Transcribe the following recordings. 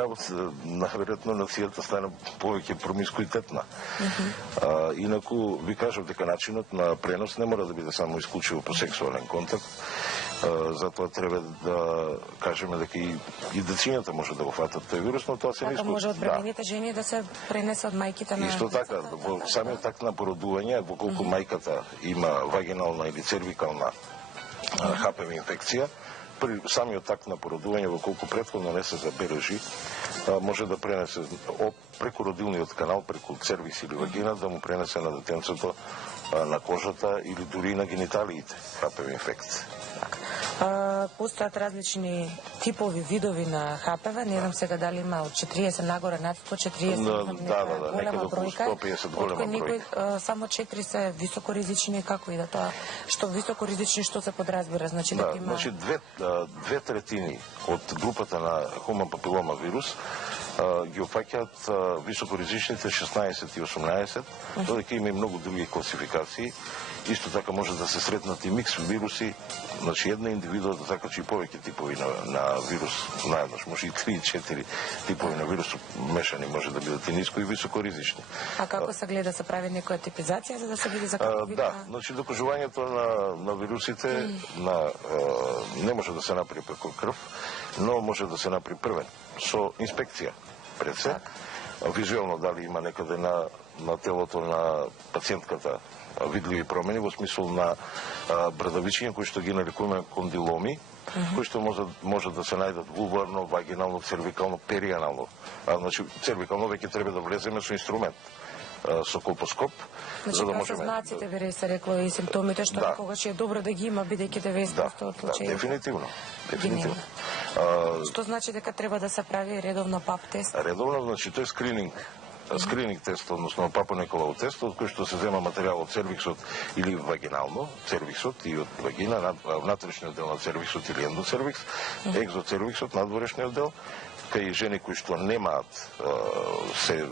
работа, навероятно нацијата стане повеќе промискуитетна. Инаку ви кажав дека начинот на пренос не мора да биде само исклучиво по сексуален контакт. Затоа треба да кажеме дека и децињата може да го фатат тој вирус, но тоа се не исклучува. Може од бремените жени да се пренесе од мајките на... Исто така, во самиот акт на породување, во колку мајката има вагинална или цервикална ХПВ инфекција, при самиот акт на породување, во колку претходно не се забележи, може да пренесе преку родилниот канал, преку цервис или вагина, да му пренесе на детенцето на кожата или дури на гениталиите ХПВ инфекција. Постојат различни типови видови на ХПВ, не знам сега дали има од 40 нагоре, над 140, голема бројка, од кои некои само 4 се високоризични, како и да тоа, што високоризични, што се подразбира, значи дека има... Значи две третини од групата на хуман папилома вирус ги опфаќаат високоризичните 16 и 18, додека има и многу други класификации. Исто така може да се сретнат и микс вируси, значи една индивидуа да закачи повеќе типови на вирус наеднаш, може и 3 и 4 типови на вирус мешани, може да бидат и ниско и високоризични. А како се гледа, се прави некоја типизација за да се види за како вид? Да, значи докажувањето на вирусите не може да се направи преку крв, но може да се направи првен со инспекција пред се. Визуелно дали има некаде на телото на пациентката видливи промени во смисол на брадавичиња кои што ги нарекуваме кондиломи, кои што може да се најдат вулварно, вагинално, цервикално, перианално. Значи цервикално веќе треба да влеземе со инструмент, со колпоскоп, за да можеме... Значи, знаците ви се рекло и симптомите, што некогаш е добро да ги има, бидејќи 90% од случаи. Да, дефинитивно. Што значи дека треба да се прави редовно ПАП тест? Редовно, значи тој скрининг тест, односно папа-Николаов тест, од кој што се зема материјал од цервиксот или вагинално, цервиксот и од вагина, внатрешниот дел на цервиксот или ендоцервикс, екзоцервиксот, надворешниот дел, кај жени кои што немаат се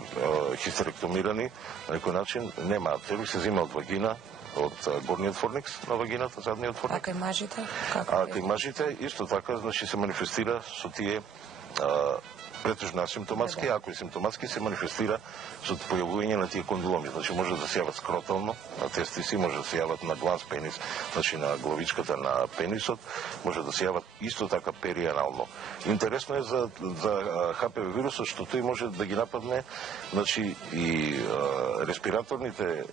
хистеректомирани, на некој начин немаат цервикс, се зема од вагина, од горниот форникс на вагината, задниот форникс. А кај мажите? Кај мажите исто така, значи се манифестира со тие претежно асимптоматски, ако е симптоматски, се манифестира со појавување на тие кондиломи. Значи може да се јават скротално на тестиси, може да се јават на гланс пенис, значи на главичката на пенисот, може да се јават исто така перианално. Интересно е за ХПВ вирусот што тој може да ги нападне, значи и респираторните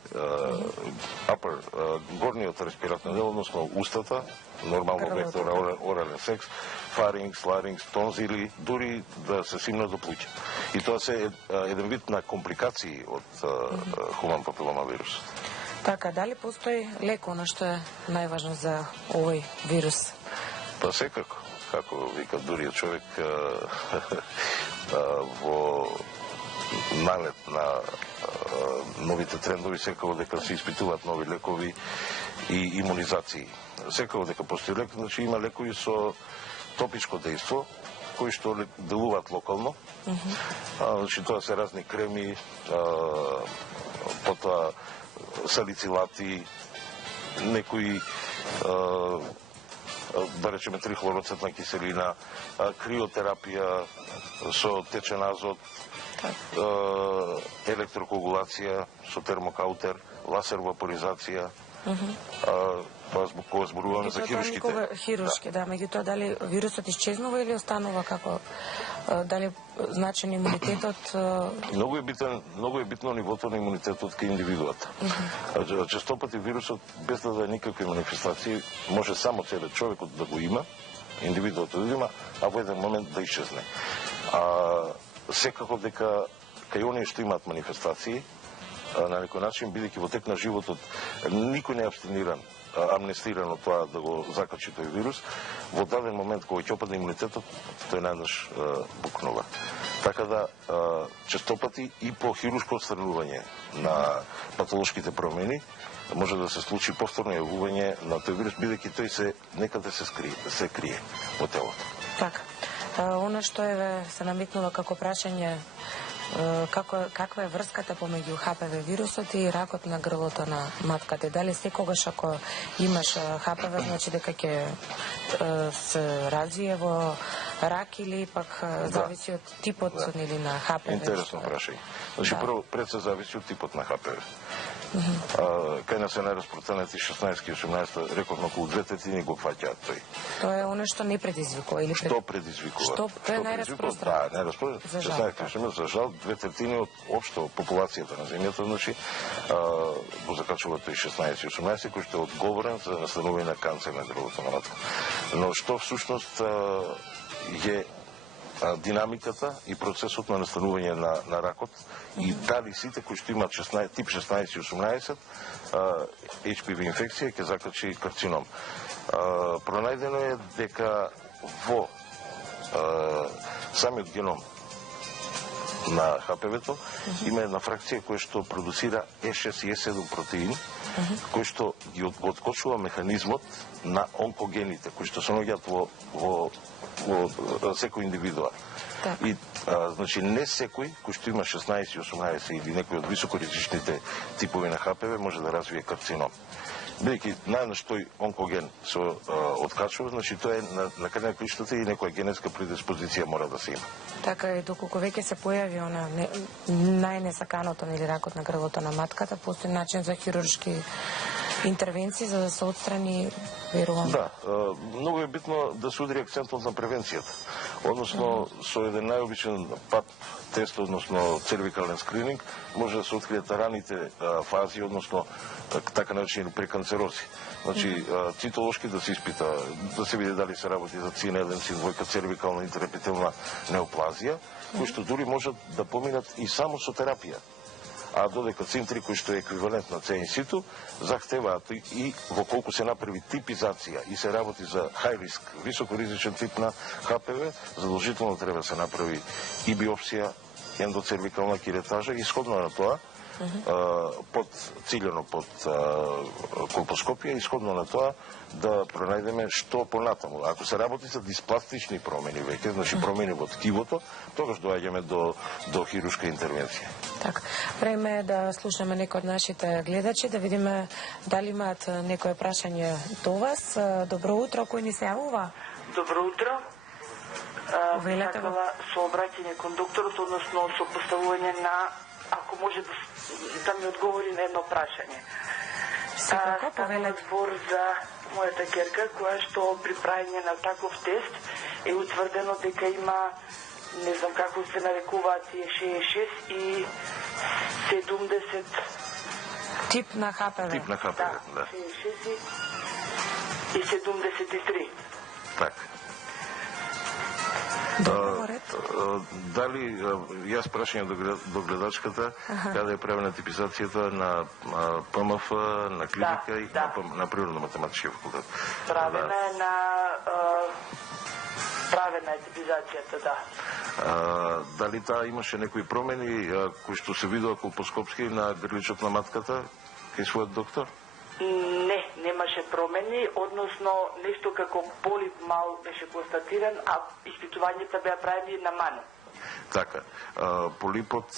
горниот респираторен дел, односно устата, нормално вектор орален секс, фарингс, ларингс, тонзили, дури да се симна до плуќа. И тоа се еден вид на компликации од хуман папилома вирус. Така, дали постои леко, на што е најважно за овој вирус? Па секако, како вика дуриот човек во налет на новите трендови, секако дека се испитуваат нови лекови и имунизации. Секако дека постои лек, значи има лекови со топичко дејство, кои што делуваат локално. Значи тоа се разни креми, потоа салицилати, некои да речеме трихлороцетна киселина, криотерапија со течен азот, електрокоагулација со термокаутер, лазер вапоризација. Кога зборуваме за хирушките. Хирушки, да, меѓутоа дали вирусот исчезнува или останува како дали значен имунитетот? Многу е битно нивото на имунитетот кај индивидуата. Често пати вирусот без да даде никакви манифестации може само целиот човекот да го има, индивидуото да има, а во еден момент да исчезне. Секако дека кај оние што имаат манифестации на некој начин, бидејќи во тек на животот никој не е амнестиран од тоа да го закачи тој вирус, во даден момент кога ќе опадне имунитетот, тој најднаш букнува. Така да, честопати и по хирушко отстранување на патолошките промени може да се случи повторно јавување на тој вирус, бидејќи тој се некаде се крие во телото. Така. Она што се наметнува како прашање каква е врската помеѓу ХПВ вирусот и ракот на грлото на матката? Дали секогаш ако имаш ХПВ, значи дека ќе се развие во рак или пак зависи од типот или на ХПВ? Интересно прашање. Значи прво пред се зависи од типот на ХПВ. Кај нас е најраспространети 16 и 18, рековме околу 2/3 го фаќаат тој. Тоа е оно што не предизвикува или што предизвикува? Што е најраспространет? Да, најраспространет. 16 и 18, за жал 2/3 од општо популацијата на земјата, значи го закачува тој 16 и 18 кој што е одговорен за настанување на канцер на грлото на матка. Но што всушност е динамиката и процесот на настанување на ракот и дали сите кои што имаат тип 16 и 18 HPV инфекција ќе закачи карцином. Пронајдено е дека во самиот геном на ХПВ-то има една фракција која што продуцира E6 и E7 протеин, кој што ги откочува механизмот на онкогените, кои што се наоѓаат во секој индивидуа. И значи не секој кој што има 16 и 18 или некој од високоризичните типови на ХПВ може да развие карцином. Бидејќи најнаш тој онкоген се откачува, значи тоа е на крај на краиштата и некоја генетска предиспозиција мора да се има. Така и доколку веќе се појави она најнесаканото или ракот на грлото на матката, постои начин за хируршки интервенции за да се отстрани, верувам. Да, многу е битно да се удри акцентот на превенцијата. Односно, со еден најобичен ПАП тест, односно цервикален скрининг, може да се откријат раните фази, односно така наречени преканцерози. Значи, цитолошки да се испита, да се види дали се работи за ЦИН 1, ЦИН 2, цервикална интерепителна неоплазија, кои што дури можат да поминат и само со терапија. А додека ЦИН-3, кој што е еквивалент на C-инситу, захтеваат и во колку се направи типизација и се работи за high risk, високоризичен тип на ХПВ, задолжително треба да се направи и биопсија, ендоцервикална киретажа и сходно на тоа, ciljano pod kolposkopija i shodno na to da pronajdeme što ponatamo. Ako se работи за диспластични промени веќе, значи промени во ткивото, тогаш доаѓаме до хируршка интервенција. Така, време е да слушаме некои од нашите гледачи, да видиме дали имаат некое прашање до вас. Добро утро, кој ни се јавува? Добро утро. Сакала со обраќање кон докторот, односно со поставување на, ако може да ми одговори на едно прашање. Секако, повелете. Збор за мојата ќерка, која што при правење на таков тест е утврдено дека има, не знам како се нарекуваат, 66 и 70 тип на ХПВ. Тип на ХПВ, да. 66 и 73. Така. Дали, јас прашање до гледачката, каде е правена типизацијата на ПМФ, на клиника и на природно-математички факултет? Правена е типизацијата, да. Дали таа имаше некои промени кои што се видува колпоскопски на грличот на матката кај својот доктор? Не, немаше промени, односно нешто како полип мал беше констатиран, а испитувањата беа правени на мано. Така, полипот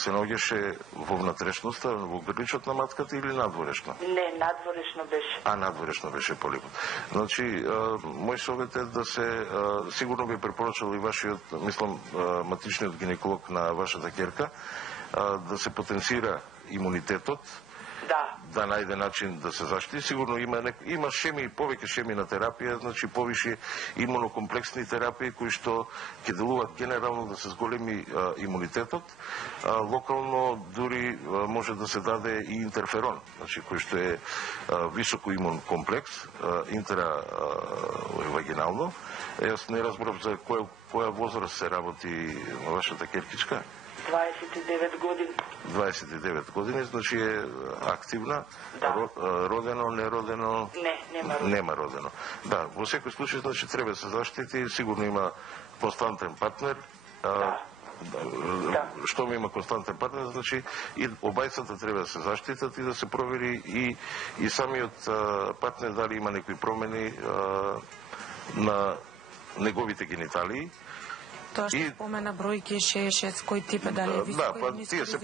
се наоѓаше во внатрешноста, во грличот на матката или надворешно? Не, надворешно беше. Надворешно беше полипот. Значи, мој совет е да се, сигурно би препорачал и вашиот, мислам, матичниот гинеколог на вашата ќерка, да се потенцира имунитетот, да најде начин да се заштити. Сигурно има шеми, повеќе шеми на терапија, значи повише имунокомплексни терапии кои што ќе делуваат генерално да се зголеми имунитетот. Локално дури може да се даде и интерферон, значи кој што е високо имун комплекс, интравагинално. Јас не разбрав за која возраст се работи на вашата ќеркичка. 29 години. 29 години, значи е активна, родено, неродено? Не, нема родено. Да, во секој случај, значи, треба да се заштити, сигурно има константен партнер. Што има константен партнер, значи и обајцата треба да се заштитат и да се провери и самиот партнер дали има некои промени на неговите гениталии Тоа што спомена бројки 66, кој тип е, дали е високо или ниско тие се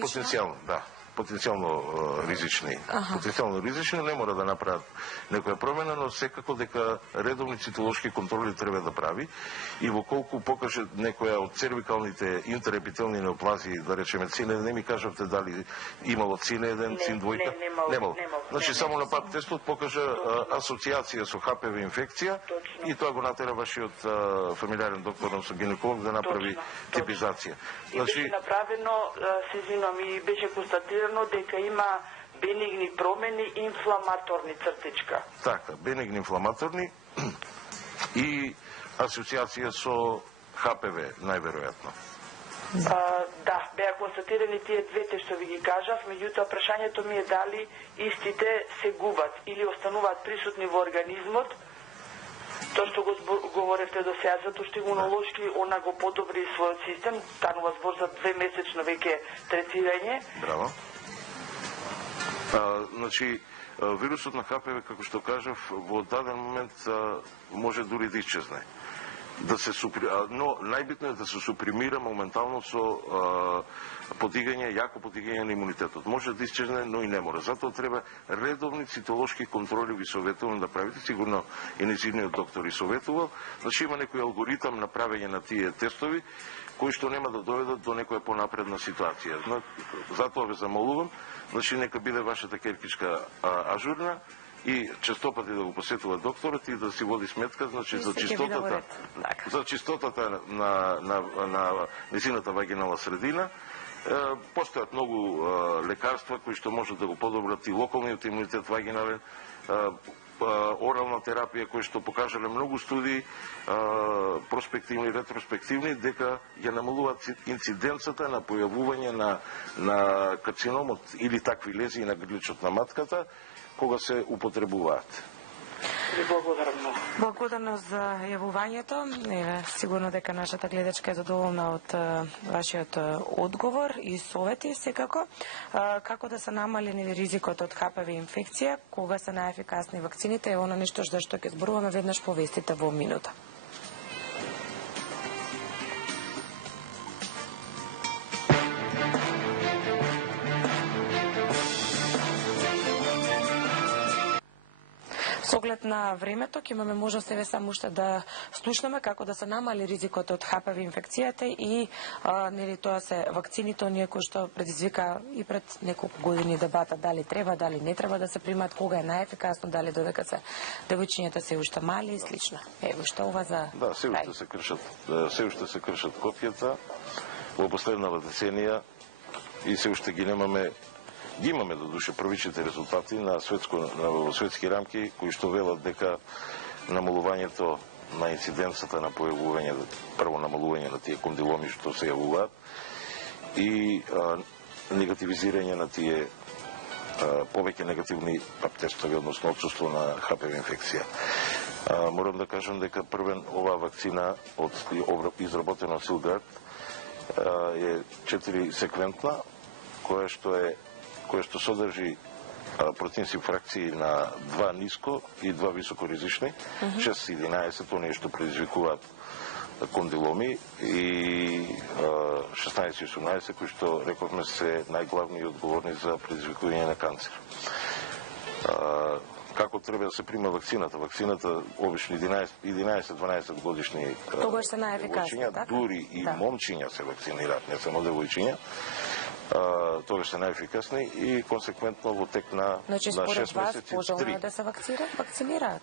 потенцијално ризични. Потенцијално ризични не мора да направат некоја промена, но секако дека редовни цитолошки контроли треба да прави и во колку покаже некоја од цервикалните интерепителни неоплазии, да речеме цин, не ми кажавте дали имало цин 1, цин 2? Немало. Значи само на пап тестот покажа асоциација со ХПВ инфекција и тоа го натера вашиот фамилиарен доктор, односно гинеколог да направи типизација. И беше направено, се извинувам, и беше констатирано дека има бенигни промени, инфламаторни цртичка. Така, бенигни инфламаторни и асоциација со ХПВ, најверојатно. Да, беа констатирани тие двете што ви ги кажав, меѓутоа прашањето ми е дали истите се губат или остануваат присутни во организмот. Тоа што го говоревте до сега, затоа што имунолошки она го подобри својот систем, станува збор за 2-месечно веќе третирање. Браво. Значи, вирусот на ХПВ, како што кажав, во даден момент може дури да исчезне. Но најбитно е да се супримира моментално со јако подигање на имунитетот. Може да исчезне, но и не мора. Затоа треба редовни цитолошки контроли, ви советувам да правите, сигурно и незивниот доктор и советувал. Значи има некој алгоритам на правење на тие тестови, кои што нема да доведат до некоја понапредна ситуација. Затоа ве замолувам, значи нека биде вашата керкичка ажурна, и честопати да го посетува докторот и да си води сметка, значи за чистотата на низината вагинална средина. Постојат многу лекарства кои што можат да го подобрат и локалниот имунитет вагинален, орална терапија кои што покажале многу студии, проспективни и ретроспективни, дека ја намалуваат инциденцата на појавување на карциномот или такви лезии на грличот на матката кога се употребуваат. Благодарно за јавувањето. Сигурно дека нашата гледачка е задоволна од вашиот одговор и совети секако. Како да се намали ризикот од ХПВ инфекција, кога се најефикасни вакцините, е оно нешто за што ќе зборуваме веднаш по вестите во минута. Со оглед на времето, ќе имаме можност еве само уште да слушнеме како да се намали ризикот од ХПВ инфекцијата и нели тоа се вакцините, оние кои што предизвика и пред неколку години дебата дали треба, дали не треба да се примат, кога е најефикасно, дали додека се девојчињата се уште мали и слично. Ево што ова за се уште се кршат копјата во последнава деценија и се уште ги немаме. Ги имаме до душе првичните резултати на светски рамки кои што велат дека намалувањето на инциденцата на појавување, прво намалување на тие кондиломи што се јавуваат и негативизирање на тие повеќе негативни пап тестови, односно отсуство на ХПВ инфекција. Морам да кажам дека првен оваа вакцина изработена од Силгард е 4-секвентна, која што содржи протеински фракции на 2 ниско и 2 високо ризични, 6 и 11, оние што предизвикуваат кондиломи, и 16 и 18, кои што рековме се најглавни и одговорни за предизвикување на канцер. Како треба да се прима вакцината? Вакцината обично 11-12 годишни девојчиња, дури и момчиња се вакцинираат, не само девојчиња. Тогаш се најефикасни и консеквентно во тек на 6 месеци. Значи, според вас, пожелно е да се вакцинираат?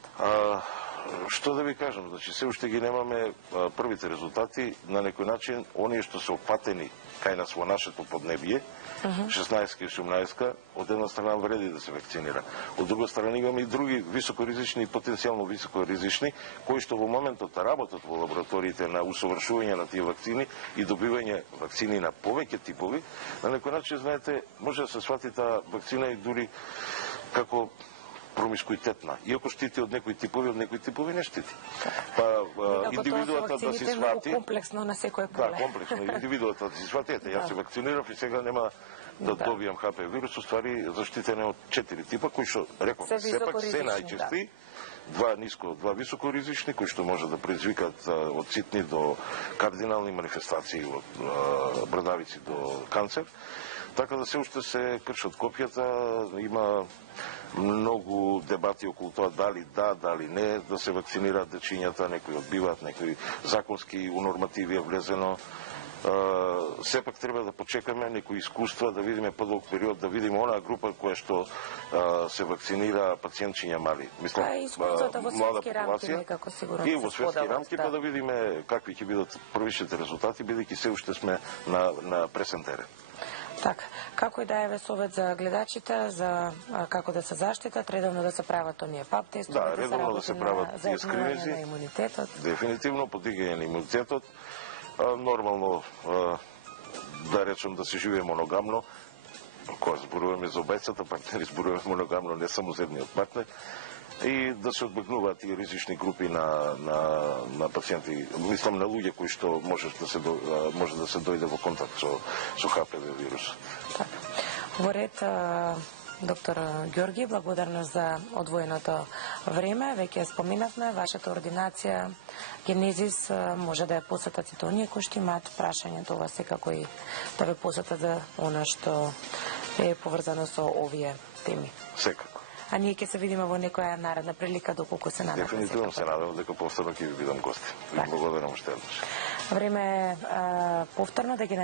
Што да ви кажам, значи се уште ги немаме првите резултати, на некој начин, оние што се опатени кај нас во нашето поднебие, 16 и 18, од една страна вреди да се вакцинира. Од друга страна имаме и други високоризични и потенцијално високоризични, кои што во моментот работат во лабораториите на усовршување на тие вакцини и добивање вакцини на повеќе типови. На некој начин, знаете, може да се свати таа вакцина и дури како промискуитетна. Иако штити од некои типови не штити. Па индивидуата да си свати комплексно на секој поле. Да, комплексно. Индивидуата да си свати, јас се вакцинирав и сега нема да добијам ХПВ вирус, уствари заштитен од 4 типа, кои што реков, сепак се најчести. Два високо ризични, кои што може да предизвикат од ситни до кардинални манифестации, од брадавици до канцер. Така да се уште се кршат копијата, има многу дебати околу тоа дали да, дали не, да се вакцинираат дечињата, некои одбиваат, некои законски нормативи е влезено. Сепак треба да почекаме некои искуства, да видиме подолг период, да видиме онаа група која што се вакцинира пациентчиња мали. Мислам, млада популација. И во светски рамки, па да видиме какви ќе бидат првичните резултати, бидејќи се уште сме на пресен терен. Така, како и да е совет за гледачите, за како да се заштитат, редовно да се прават оние пап тестове, да, редовно да се прават тие скрининзи, на имунитетот. Дефинитивно подигање на имунитетот. Нормално да речем да се живее моногамно, кога зборуваме за обајцата партнери, зборуваме моногамно, не само за едниот партнер, и да се одбегнуваат тие ризични групи на пациенти, мислам на луѓе кои што може да се дојде во контакт со ХПВ вирус. Така. Во ред, доктор Ѓорги, благодарност за одвоеното време. Веќе споминавме, вашата ординација Генезис може да ја посетат сите оние кои што имаат прашања, тоа секако и да ве посетат за она што е поврзано со овие теми. Секако. А ние ќе се видиме во некоја наредна прилика доколку се надам. Дефинитивно се надам дека повторно ќе ви бидам гости. Ви благодарам уште еднаш. Време повторно да ги